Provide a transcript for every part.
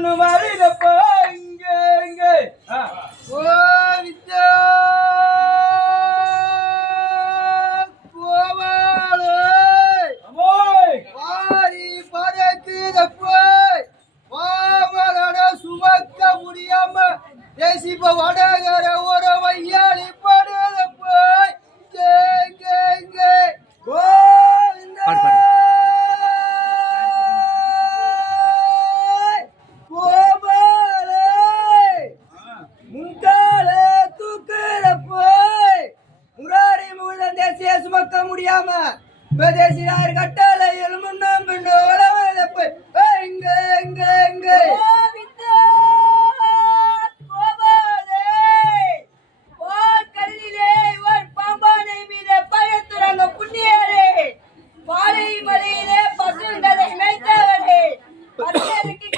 பொண்ணு வருதப்பா இங்க இங்க ஓ வித்யா சுமக்க முடியாம தேசிப்ப வடகர ஒரு வையாளி படுத போய் சுமக்க முடியாம தேசியார் கட்டளை முன்னும் இங்க இங்க இங்க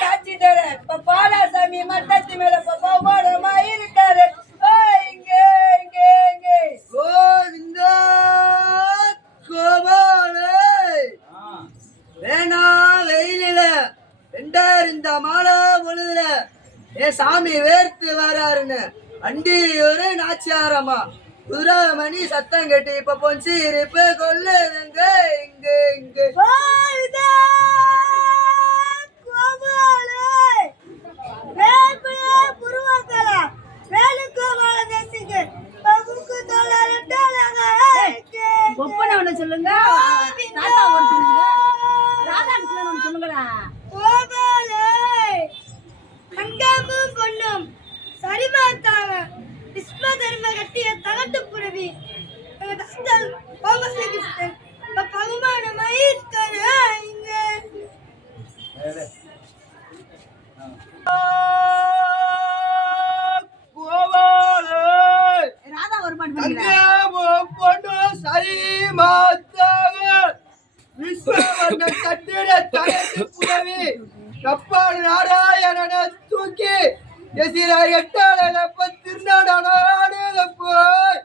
காட்சி தர பாலாசாமி மட்டத்து மேல பாபாடமா இருக்காரு இங்க இங்க இங்க கோவிந்தா கோபாலே வேணா வெயிலில ரெண்டார் இந்த மாலை பொழுதுல ஏ சாமி வேர்த்து வராருன்னு அண்டி ஒரு நாச்சியாரமா குதிராமணி சத்தம் கட்டி இப்ப பொஞ்சி இருப்பு கொள்ளுதுங்க இங்க இங்க சொல்லுங்க சொல்லுங்களா பொண்ணும் சரிமாத்தாங்க விஸ்வ தர்ம கட்டிய தகட்டு புரவி பகுமானமாய் இருக்காரு இங்க ராதா ஒரு பொண்ணு சரி மாத்தாங்க விஸ்வவர்ண கட்டிட தகட்டு புரவி கப்பால் நாராயணன தூக்கி எசிரார் எட்டாளன திருநாடான போய்